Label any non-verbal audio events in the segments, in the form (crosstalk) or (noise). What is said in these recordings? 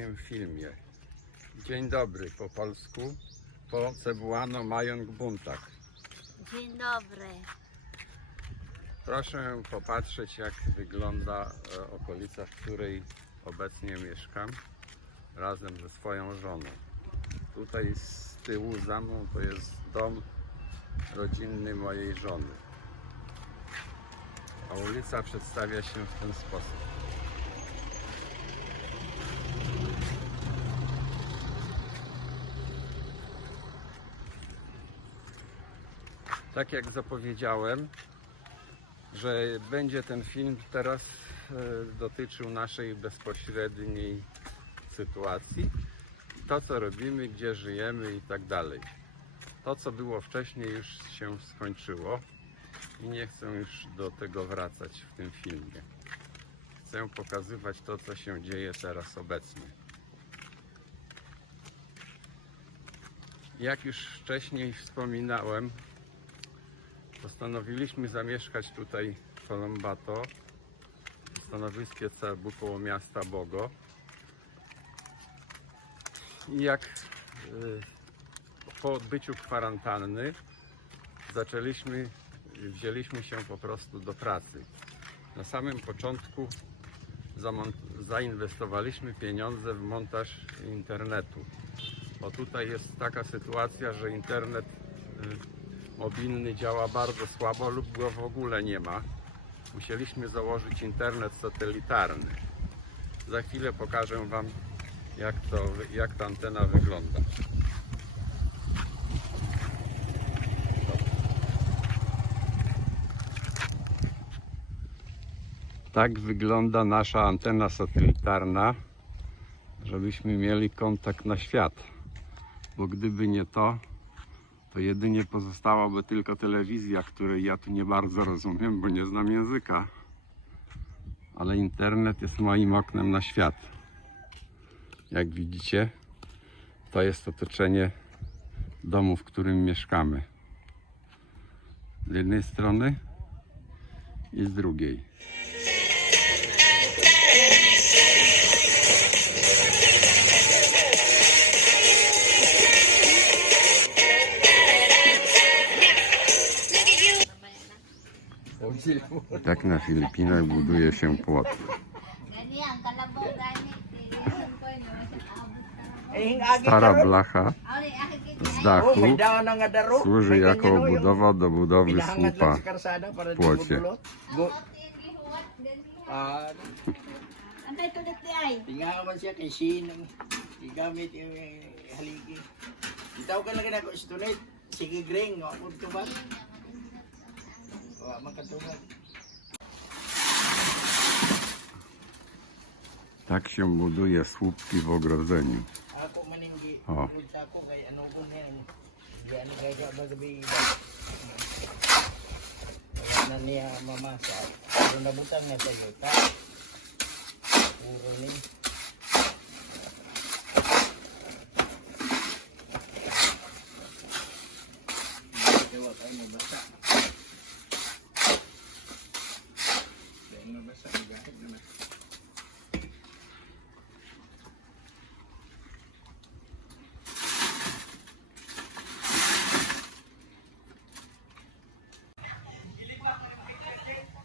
Kolejnym filmie. Dzień dobry po polsku, po Cebuano Mająk Buntach. Dzień dobry. Proszę popatrzeć jak wygląda e, okolica, w której obecnie mieszkam razem ze swoją żoną. Tutaj z tyłu za mną to jest dom rodzinny mojej żony. A ulica przedstawia się w ten sposób. Tak jak zapowiedziałem, że będzie ten film teraz e, dotyczył naszej bezpośredniej sytuacji. To, co robimy, gdzie żyjemy i tak dalej. To, co było wcześniej, już się skończyło i nie chcę już do tego wracać w tym filmie. Chcę pokazywać to, co się dzieje teraz obecnie. Jak już wcześniej wspominałem, Postanowiliśmy zamieszkać tutaj w Colombato, w stanowiskie Cebu koło miasta Bogo. I jak y, po odbyciu kwarantanny zaczęliśmy, wzięliśmy się po prostu do pracy. Na samym początku zainwestowaliśmy pieniądze w montaż internetu. Bo tutaj jest taka sytuacja, że internet y, mobilny działa bardzo słabo lub go w ogóle nie ma. Musieliśmy założyć internet satelitarny. Za chwilę pokażę Wam, jak, to, jak ta antena wygląda. Tak wygląda nasza antena satelitarna, żebyśmy mieli kontakt na świat. Bo gdyby nie to, to jedynie pozostałaby tylko telewizja, której ja tu nie bardzo rozumiem, bo nie znam języka. Ale internet jest moim oknem na świat. Jak widzicie, to jest otoczenie domu, w którym mieszkamy. Z jednej strony i z drugiej. Tak na Filipinach buduje się płot. Stara blacha z Oh, dachu daro. służy jako no, yung obudowa do budowy słupa. di Płocie. tingawan siya kay Shin. Igamit yung haligi. Itaw ka. Sige ako Tak się buduje słupki w ogrodzeniu. Sa ko na niya mama sa. Pero nabutang na tayo. Ta.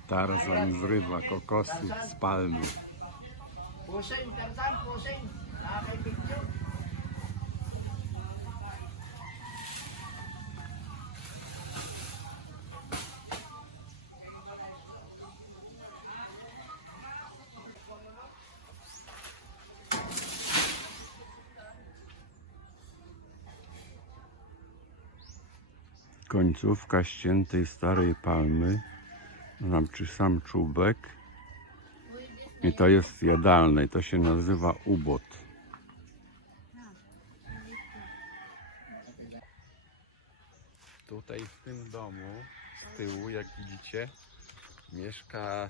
Tarzan zrywa kokosy z palmy. Pusing, Tarzan, pusing. Końcówka ściętej starej palmy, znaczy sam czubek. I to jest jadalne, to się nazywa ubot. Tutaj w tym domu z tyłu, jak widzicie, mieszka e,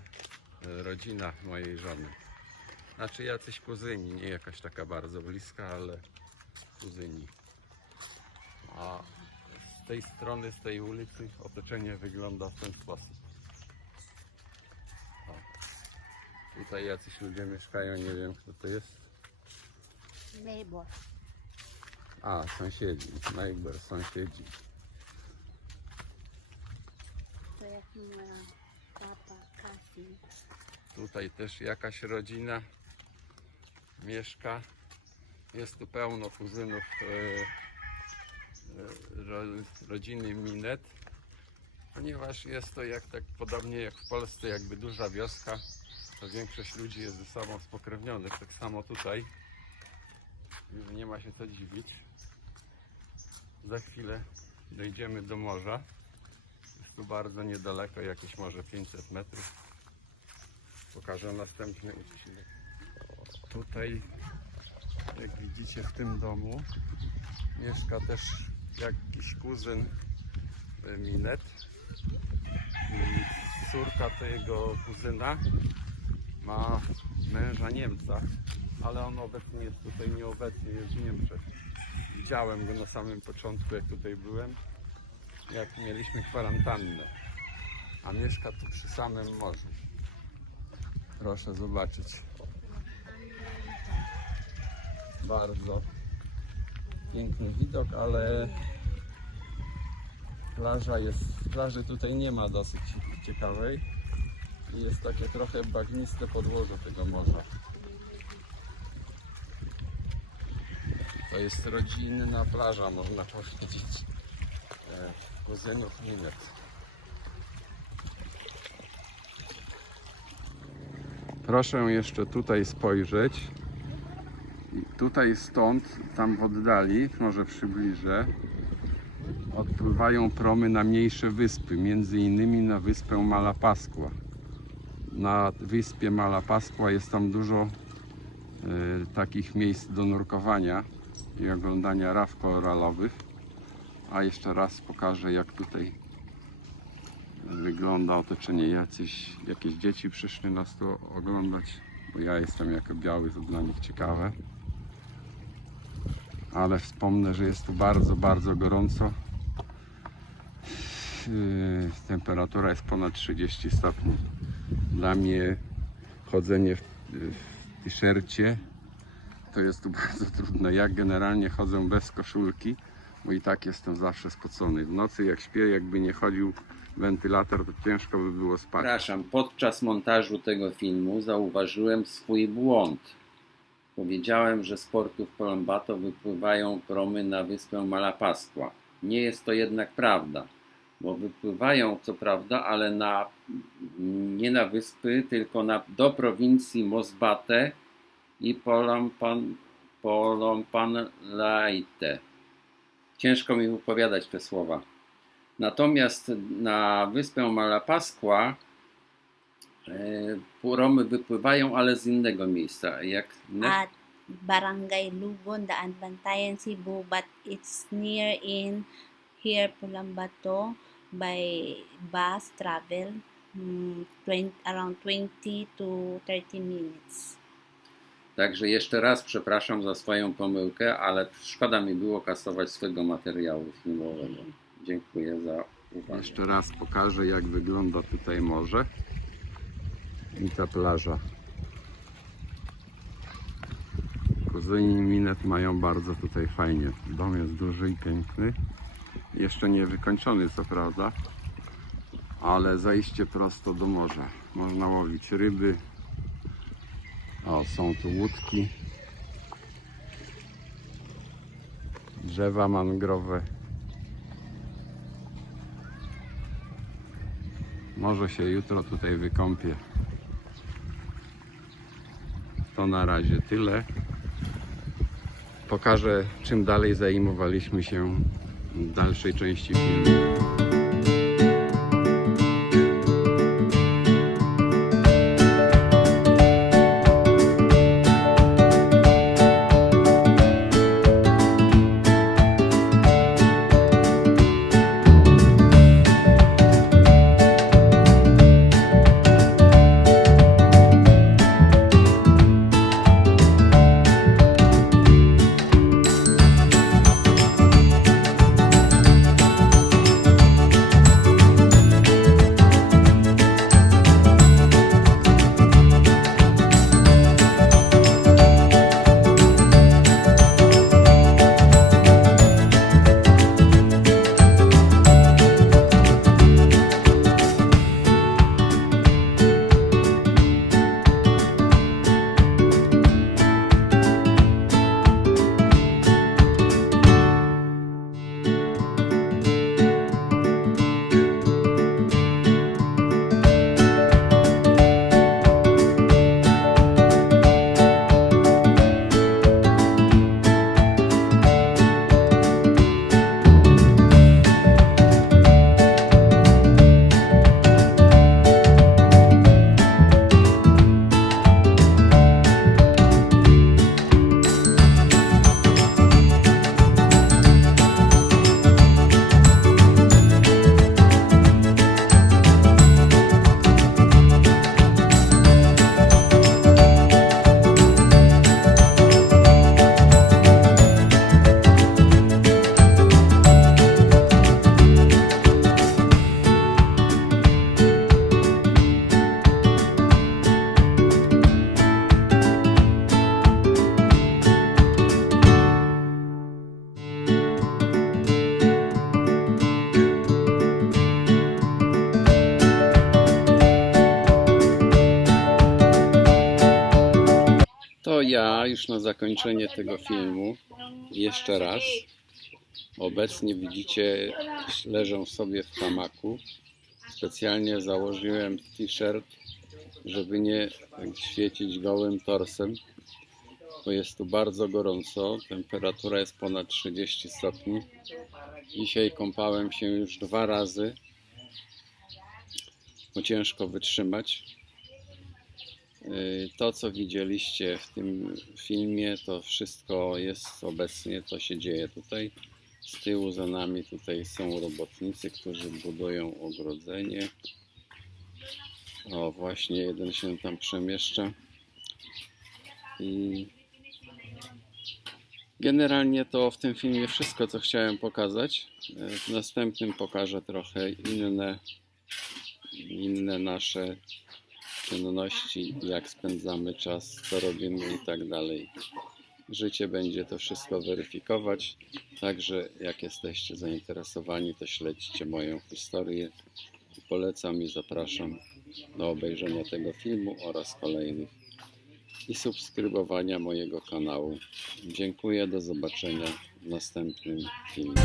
rodzina mojej żony. Znaczy jacyś kuzyni, nie jakaś taka bardzo bliska, ale kuzyni. A z tej strony, z tej ulicy otoczenie wygląda w ten sposób. O. Tutaj jacyś ludzie mieszkają, nie wiem kto to jest. Neighbor. A, sąsiedzi, neighbor, sąsiedzi. To jak mga papa, kasi. Tutaj też jakaś rodzina mieszka. Jest tu pełno kuzynów e, e, ro, rodziny Minet. Ponieważ jest to jak tak podobnie jak w Polsce, jakby duża wioska, to większość ludzi jest ze sobą spokrewnionych. Tak samo tutaj. Już nie ma się co dziwić. Za chwilę dojdziemy do morza. Jest tu bardzo niedaleko, jakieś może 500 metrów. Pokażę następny odcinek. Tutaj, jak widzicie w tym domu, mieszka też jakiś kuzyn e, Minet. Córka tego kuzyna ma męża Niemca, ale on obecnie jest tutaj nieobecny, jest w Niemczech. Widziałem go na samym początku, jak tutaj byłem, jak mieliśmy kwarantannę. A mieszka tu przy samym morzu. Proszę zobaczyć. Bardzo piękny widok, ale plaża jest, plaży tutaj nie ma dosyć ciekawej. I Jest takie trochę bagniste podłoże tego morza. To jest rodzinna plaża, można powiedzieć. E, Kuzynów Minet. Proszę jeszcze tutaj spojrzeć. Tutaj stąd, tam w oddali, może przybliżę, odpływają promy na mniejsze wyspy, między innymi na wyspę Malapaskła. Na wyspie Malapaskła jest tam dużo e, takich miejsc do nurkowania i oglądania raf koralowych. A jeszcze raz pokażę jak tutaj wygląda otoczenie. Jacyś, jakieś dzieci przyszły nas tu oglądać, bo ja jestem jako biały, to dla nich ciekawe. Ale wspomnę, że jest tu bardzo, bardzo gorąco. Yy, Temperatura jest ponad 30 stopni. Dla mnie chodzenie w, w t-shircie to jest tu (laughs) bardzo trudne. Ja generalnie chodzę bez koszulki, bo i tak jestem zawsze spocony. W nocy jak śpię, jakby nie chodził wentylator, to ciężko by było spać. Przepraszam, podczas montażu tego filmu zauważyłem swój błąd. Powiedziałem, że z portu w Polombato wypływają promy na wyspę Malapaskła. Nie jest to jednak prawda, bo wypływają co prawda, ale na, nie na wyspy, tylko na, do prowincji Mosbate i Polompan, Polompanlaite. Ciężko mi wypowiadać te słowa. Natomiast na wyspę Malapaskła e, promy wypływają, ale z innego miejsca. Jak at Barangay Lugon, Daan Bantayan, Cebu, but it's near in here, Pulambato, by bus travel, mm, 20, around 20 to 30 minutes. Także jeszcze raz przepraszam za swoją pomyłkę, ale szkoda mi było kasować swego materiału filmowego. Dziękuję za uwagę. Jeszcze raz pokażę jak wygląda tutaj morze i ta plaża. Kuzyni Minet mają bardzo tutaj fajnie. Dom jest duży i piękny. Jeszcze nie wykończony co prawda, ale zajście prosto do morza. Można łowić ryby. O, są tu łódki. Drzewa mangrowe. Może się jutro tutaj wykąpię. To na razie tyle. Pokażę, czym dalej zajmowaliśmy się dalszej części filmu. Już na zakończenie tego filmu jeszcze raz. Obecnie widzicie, leżą sobie w hamaku. Specjalnie założyłem t-shirt, żeby nie świecić gołym torsem, bo jest tu bardzo gorąco. Temperatura jest ponad 30 stopni. Dzisiaj kąpałem się już dwa razy, bo ciężko wytrzymać. Yy, To, co widzieliście w tym filmie, to wszystko jest obecnie, to się dzieje tutaj. Z tyłu za nami tutaj są robotnicy, którzy budują ogrodzenie. O, właśnie jeden się tam przemieszcza. I generalnie to w tym filmie wszystko, co chciałem pokazać. E, W następnym pokażę trochę inne, inne nasze czynności, jak spędzamy czas, co robimy i tak dalej. Życie będzie to wszystko weryfikować, także jak jesteście zainteresowani, to śledźcie moją historię. Polecam i zapraszam do obejrzenia tego filmu oraz kolejnych i subskrybowania mojego kanału. Dziękuję, do zobaczenia w następnym filmie.